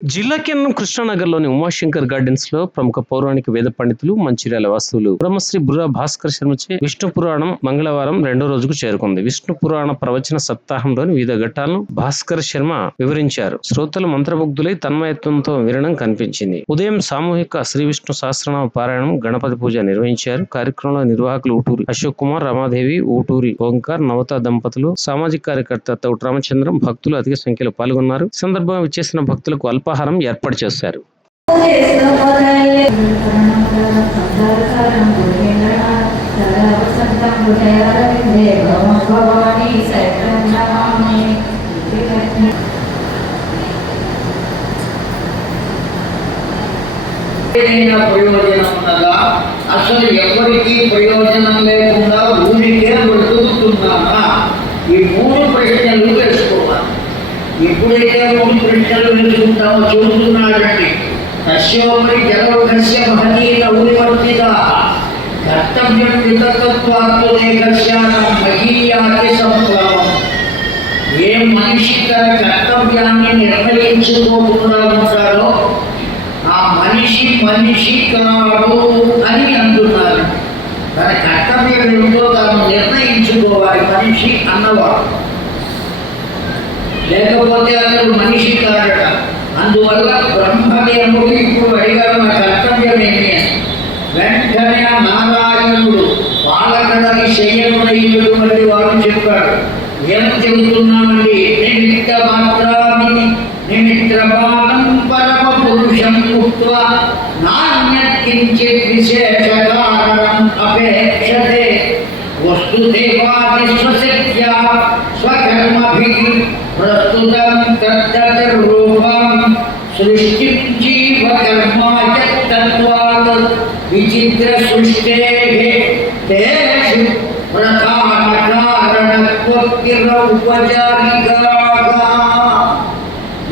జిల్లా కేంద్రం కృష్ణానగర్లోని ఉమాశంకర్ గార్డెన్స్ లో ప్రముఖ పౌరాణిక వేద పండితులు మంచిర్యాల వాస్తువులు బ్రహ్మశ్రీ బుర్రా భాస్కర్ శర్మచే విష్ణు పురాణం మంగళవారం 2వ రోజుకు చేరుకుంది. విష్ణు పురాణ ప్రవచన సప్తాహంలోని వివిధ ఘట్టాలను భాస్కర్ శర్మ వివరించారు. శ్రోతలు మంత్రముగ్ధులై తన్మయత్వంతో వినడం కనిపించింది. ఉదయం సామూహిక శ్రీ విష్ణు సహస్రనామ పారాయణం, గణపతి పూజ నిర్వహించారు. కార్యక్రమంలో నిర్వాహకులు ఊటూరి అశోక్ కుమార్, రమాదేవి, ఊటూరి ఓంకార్, నవత దంపతులు, సామాజిక కార్యకర్త తౌట్ రామచంద్రం, భక్తులు అధిక సంఖ్యలో పాల్గొన్నారు. ఈ సందర్భంగా విచ్చేసిన భక్తులకు అల్పాహారం ఏర్పాటు చేశారు. అసలు ఎవరికి ప్రయోజనం లేకుండా ఊరికే బ్రతుకుతున్నానా? ఈ 3 ప్రశ్నలు వేసుకోవాలి. ఎప్పుడైతే 3 ప్రశ్నలు వేసుకుంటామో చూస్తున్నాడండి. కశ్యోపరి జలవకస్య మహతీ నౌనివర్తిత కర్తవ్యం వితత్వాత్మదేకస్యానం మహీయాతి సంప్లవం. ఏ మనిషి తన కర్తవ్యాన్ని నిర్ణయించుకోకుండా ఉంటాడో ఆ మనిషి కాడు అని అంటున్నారు. తన కర్తవ్యం ఏమిటో తాను నిర్ణయించుకోవాలి మనిషి అన్నవాడు. లేకపోతే అతడు మనిషి కాడట. అందువల్ల బ్రహ్మదేవుడు ఇప్పుడు అడిగారు, నా కర్తవ్యం ఏమి అని. వెంటనే నారాయణుడు పాలకడని శయ్యనుడైనటువంటి వాడు చెప్పాడు. ఏం చెబుతున్నామండి? నిమిత్త మాత్రాన్ని నిమిత్రమానం పరమ పురుషం ముక్త్వా నాన్యత్కించిత్ విశేష కారణం అపేక్షతే వస్తుదేవాది స్వశక్త్యా స్వకర్మభిః ప్రస్తుతం తత్తరూపం సృష్టిం జీవ కర్మాయత్తత్వాత్ విచిత్ర సృష్టేః తేషు ప్రధాన కారణత్వక్తిర ఉపచారికాగా.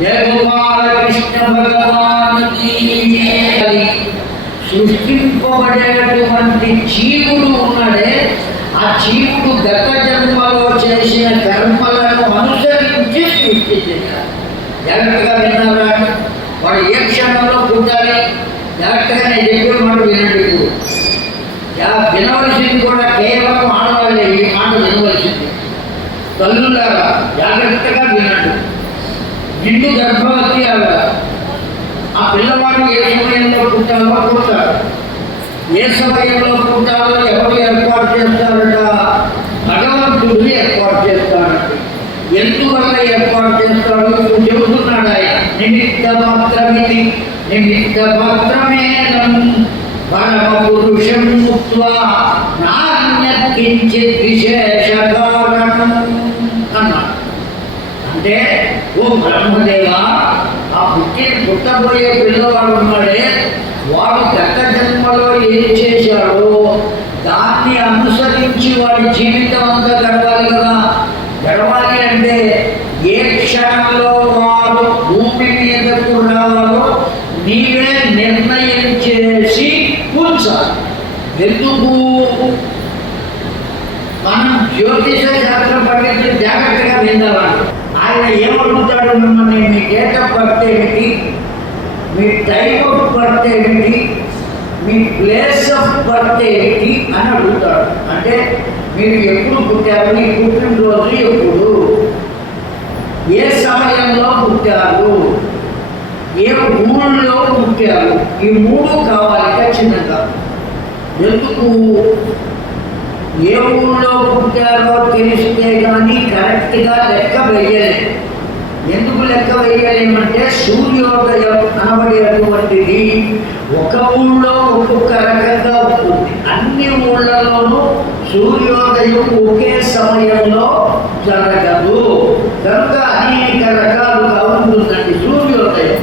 జయ గోపాల కృష్ణ భగవానికి. సృష్టింపబడేటువంటి జీవుడు ఉన్నాడే, ఆ జీవుడు గత జన్మలో చేసిన కర్మలను అనుసరించి సృష్టి చేయాలి. జాగ్రత్తగా విన్నారా? వాడు ఏ క్షణంలో పుట్టాలి? జాగ్రత్తగా నేను చెప్పే మాట వినండి. వినవలసింది కూడా కేవలం ఆడవాళ్ళే. ఈ మాట వినవలసింది. తల్లులారా జాగ్రత్తగా వినండి. నిండు గర్భవతి ఆవిడ. ఆ పిల్లవాడు ఏ సమయంలో పుట్టాలో పుట్టాడు. ఏ సమయంలో పుట్టాలో ఎవరు ఏర్పాటు చేస్తారట? భగవంతుడు ఏర్పాటు చేస్తాడండి. ఎందువల్ల ఏర్పాటు చేస్తాడు చెబుతున్నాడు ఆయన. నిమిత్త మాత్రమితి నిమిత్త మాత్రమేనం పరమ పురుషం ముక్త్వా నాన్యత్కించిత్ విశేష కారణం అన్నాడు. అంటే ఓ బ్రహ్మదేవా, ఆ పుట్టబోయే పిల్లవాడు ఉన్నాడే, వాడు గత జన్మలో ఏం చేశాడో దాన్ని అనుసరించి వాడి జీవితం అంతా గడవాలి కదా. గడవాలి అంటే ఏ క్షణంలో వాడు భూమి మీదకు రావాలో నీవే నిర్ణయం చేసి కూర్చాలి. ఎందుకు? మనం జ్యోతిష శాస్త్రం పండితులు జాగ్రత్తగా విందామని. ఆయన ఏమడుగుతాడు మిమ్మల్ని? మీ డేట్ ఆఫ్ బర్త్ ఏమిటి, మీ టైమ్ ఆఫ్ బర్త్ ఏమిటి, మీ ప్లేస్ ఆఫ్ బర్త్ ఏమిటి అని అడుగుతాడు. అంటే మీరు ఎప్పుడు పుట్టారు, మీ పుట్టినరోజు ఎప్పుడు, ఏ సమయంలో పుట్టారు, ఏ ఊళ్ళో పుట్టారు, ఈ 3 కావాలి ఖచ్చితంగా. ఎందుకు? ఏ ఊళ్ళో పుట్టారో తెలిస్తే కానీ కరెక్ట్గా లెక్క వేయలేదు. ఎందుకు లెక్క వేయలేమంటే సూర్యోదయం అనబడేటువంటిది ఒక ఊళ్ళో ఒక్కొక్క రకంగా ఉంటుంది. అన్ని ఊళ్ళలోనూ సూర్యోదయం ఒకే సమయంలో జరగదు. కనుక అనేక రకాలుగా ఉంటుందండి సూర్యోదయం.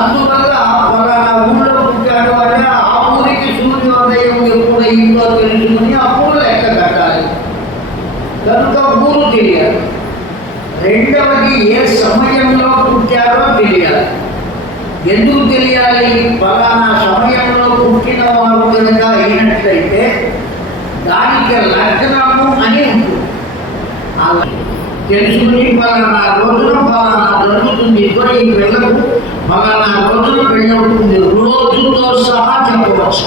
అందువల్ల పలానా ఊళ్ళో పుట్టాడు అంటే ఆ ఊరికి సూర్యోదయం ఎప్పుడైందో తెలుసుకుని అప్పుడు లెక్క కట్టాలి. కనుక ఊరు తెలియాలి. రెండవది ఏ సమయంలో పుట్టారో తెలియాలి. ఎందుకు తెలియాలి? పలానా సమయంలో పుట్టిన వారు కనుక అయినట్లయితే దానికి లగ్నము అని ఉంటుంది. తెలుసుకుని పలానా రోజున పలానా జరుగుతుంది, ఈ పిల్లకు పలానా రోజున పెళ్ళి అవుతుంది, రోజుతో సహా చెప్పవచ్చు.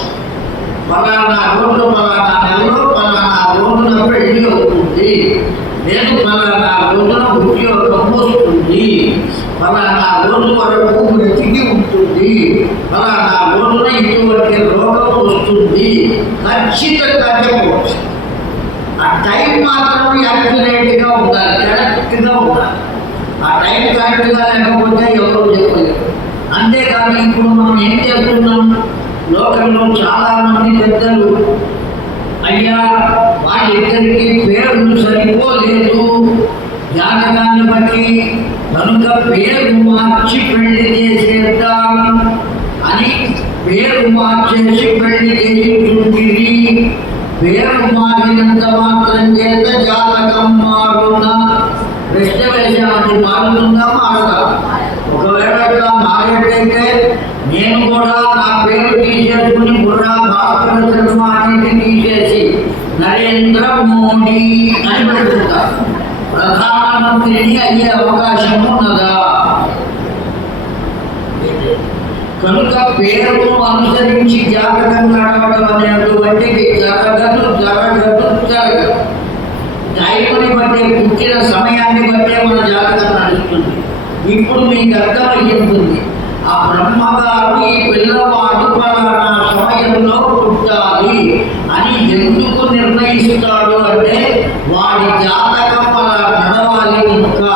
పలానా రోజు పలానా నెలలో పలానా రోజున పెళ్ళి అవుతుంది, లేదు పలానా రోజున ఉద్యోగం వస్తుంది, పలానా రోజు వరకు బ్రతికి ఉంటుంది, పలానా రోజున ఇటువంటి రోగం వస్తుంది, ఖచ్చితంగా చెప్పవచ్చు. ఆ టైం మాత్రం యాక్యురేట్గా ఉండాలి, కరెక్ట్గా ఉండాలి. ఆ టైం కరెక్ట్గా లేకపోతే ఎవరు చెప్పలేరు. అంతేకాదు ఇప్పుడు మనం ఏం చేస్తున్నాం, లోకంలో చాలా మంది పెద్దలు అయ్యా వాళ్ళిద్దరికి పేర్లు సరిపోలేదు జాతకాన్ని బట్టి, కనుక పేరు మార్చి పెళ్లి చేసేద్దాం అని పేరు మార్చేసి పెళ్లి చేయించుంటుంది. పేరు మారినంత మాత్రం చేత జాతకం మారునా? ప్రశ్న వేసామని మారుతుందా మారుతా? ఒకవేళ ఇట్లా మారేటైతే నేను కూడా నా పేరు తీసేసుకుని బుర్రా భాస్కర శర్మ అనేది తీసేసి నరేంద్ర మోడీ అని పెట్టుకుంటా, ప్రధానమంత్రిని అయ్యే అవకాశం ఉన్నదా? కనుక పేరును అనుసరించి జాతకం నడవడం అనేటువంటిది జరగదు. టైంని బట్టే, పుట్టిన సమయాన్ని బట్టే మన జాతకం నడుస్తుంది. ఇప్పుడు మీకు అర్థమయ్యి ఉంటుంది, ఆ బ్రహ్మగారు ఈ పిల్లవాడు పలానా సమయంలో పుట్టాలి అని ఎందుకు నిర్ణయిస్తాడు అంటే వాడి జాతకం అలా నడవాలి. ఇంకా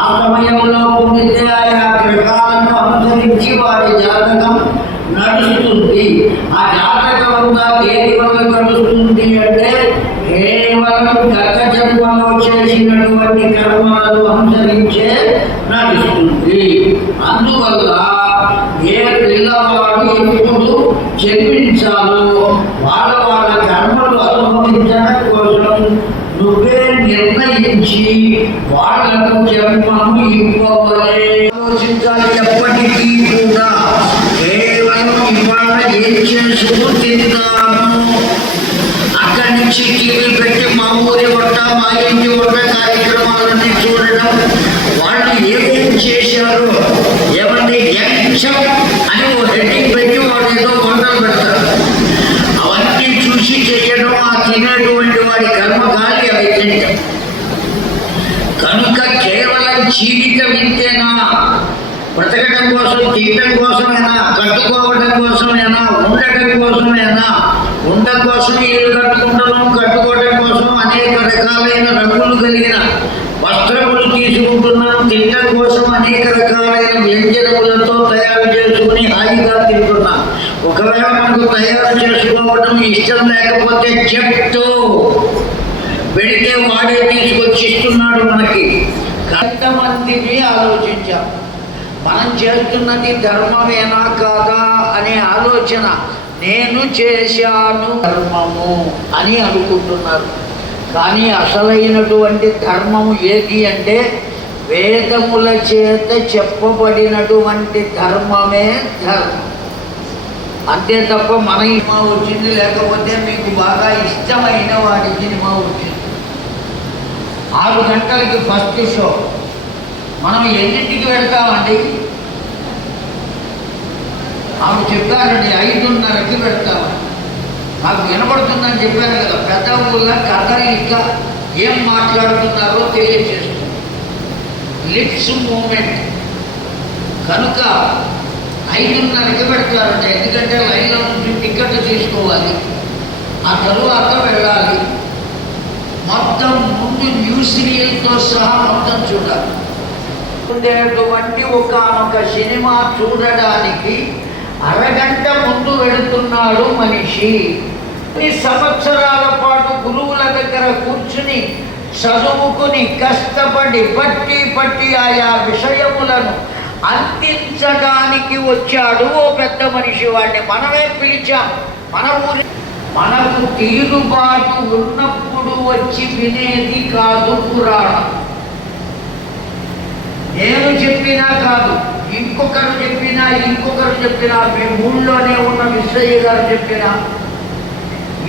ఆ సమయంలో పుట్టితే ఆయా గ్రహాలను అనుసరించి వాడి జాతకం నడుస్తుంది. ఆ జాతకం అంతా దేని వల్ల నడుస్తుంది అంటే కేవలం గత జన్మలో చేసినటువంటి కర్మలను అనుసరించే నడుస్తుంది. అందువల్ల ఏ పిల్లవాడు ఎప్పుడు చెప్పించాలో వాళ్ళ కర్మలు అనుభవించడం కోసం నువ్వే నిర్ణయించి వాళ్ళకు జన్మను ఇవ్వవలే. ఆలోచించాలి. ఎప్పటికీ కూడా కేవలం ఇవాళ ఏం చేసుకు తింటాను, అక్కడి నుంచి టీవీ పెట్టి మా ఊరి వంట మా ఇంటి వంట కార్యక్రమాలన్నీ చూడడం, వాళ్ళు ఏమేం చేశారు, ఏమంటే యక్షం అని ఓ హెడ్డింగ్ పెట్టి వాడు ఏదో వంటలు పెడతారు, అవన్నీ చూసి చేయడం, ఆ తినేటువంటి వాడి కర్మకాలి అవి తింటాం. కనుక కేవలం జీవితం ఇంతేనా? బ్రతకడం కోసం, తినడం కోసమేనా? కట్టుకోవడం కోసమేనా? ఉండటం కోసమేనా? ఉండడం కోసం ఇల్లు కట్టుకుంటున్నాం, కట్టుకోవడం కోసం అనేక రకాలైన రంగులు కలిగిన వస్త్రములు తీసుకుంటున్నాం, తినడం కోసం అనేక రకాలైన వ్యంజనములతో తయారు చేసుకుని హాయిగా తింటున్నాం. ఒకవేళ మనకు తయారు చేసుకోవడం ఇష్టం లేకపోతే చెప్తూ పెడితే వాడే తీసుకొచ్చి ఇస్తున్నాడు మనకి. కొంతమందిని ఆలోచించాం, మనం చేస్తున్నది ధర్మమేనా కాదా అనే ఆలోచన, నేను చేశాను ధర్మము అని అనుకుంటున్నారు. కానీ అసలైనటువంటి ధర్మము ఏది అంటే వేదముల చేత చెప్పబడినటువంటి ధర్మమే ధర్మం. అంతే తప్ప మన సినిమా వచ్చింది, లేకపోతే మీకు బాగా ఇష్టమైన వాడి సినిమా వచ్చింది, 6 గంటలకి ఫస్ట్ షో, మనం ఎన్నింటికి వెళ్తామండి? ఆమె చెప్పారండి 5:30కి వెళ్తామని. నాకు వినపడుతుందని చెప్పాను కదా, పెద్ద ఊళ్ళ కథలు ఇంకా ఏం మాట్లాడుతున్నారో తెలియజేస్తుంది. లిప్స్ మూమెంట్ కనుక 5:30కి పెడతారంట. ఎందుకంటే లైన్లో నుంచి టికెట్ తీసుకోవాలి, ఆ తరువాత వెళ్ళాలి. మొత్తం ముందు న్యూస్ సీరియల్తో సహా మొత్తం చూడాలి. ఉండేటువంటి ఒకనొక సినిమా చూడడానికి అరగంట ముందు వెళుతున్నాడు మనిషి. కొన్ని సంవత్సరాల పాటు గురువుల దగ్గర కూర్చుని చదువుకుని కష్టపడి పట్టి ఆయా విషయములను అందించడానికి వచ్చాడు ఓ పెద్ద మనిషి. వాడిని మనమే పిలిచాం. మన ఊరి మనకు తీరుబాటు ఉన్నప్పుడు వచ్చి వినేది కాదు పురాణం. నేను చెప్పినా కాదు, ఇంకొకరు చెప్పినా మీ ఊళ్ళోనే ఉన్న విశ్వయ్య గారు చెప్పినా,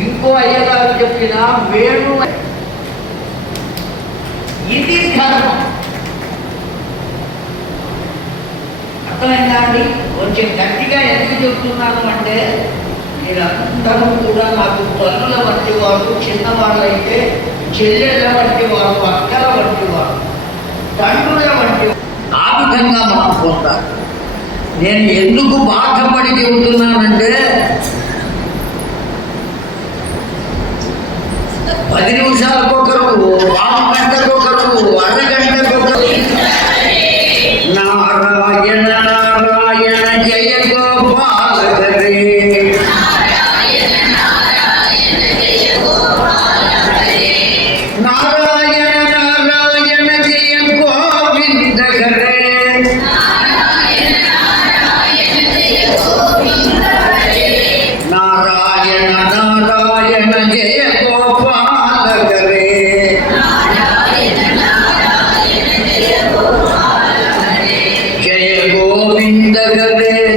ఇంకో అయ్యగారు చెప్పినా, వేణు ఇది ధర్మం. అర్థమైందా అండి? కొంచెం గట్టిగా ఎందుకు చెప్తున్నాను అంటే మీరందరూ కూడా నాకు తల్లుల వంటి వారు, చిన్నవాళ్ళైతే చెల్లెళ్ళ వంటి వారు, అక్కల వంటి వారు, తండ్రుల వంటి ఆ విధంగా మనం పొందాలి. నేను ఎందుకు బాధపడి చెబుతున్నానంటే 10 నిమిషాలకొకరు, పావు గంటకొకరు, అరగంటకొకరు నారాయణ నారాయణ జయ గోపాల హరే, నారాయణ నారాయణ జయ గోవింద హరే, నారాయణ నారాయణ జయ గోపాల హరే, జయ గోవింద హరే.